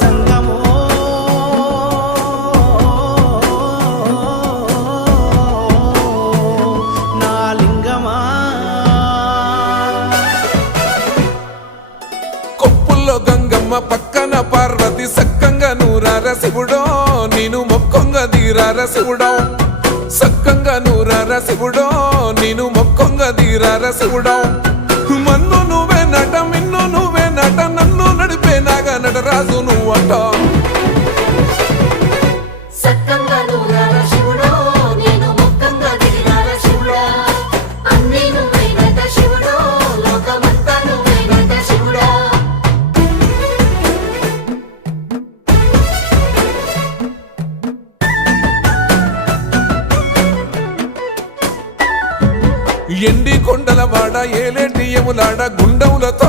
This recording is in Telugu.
జంగమో నా లింగమా. కొప్పుల్లో గంగమ్మ పక్కన పార్వతి సక్కంగా నూరార శివుడో నేను మొక్కంగా తీరార శివుడో సక్కంగా నూరార శివుడో నేను మొక్కంగా తీరార శివుడో మన్ను నువ్వే నట మిన్ను నువ్వే నట నన్ను నడిపే నాగా నటరాజు నువ్వట ఎండి కొండల వాడ ఏలేటి యములాడ గుండములతో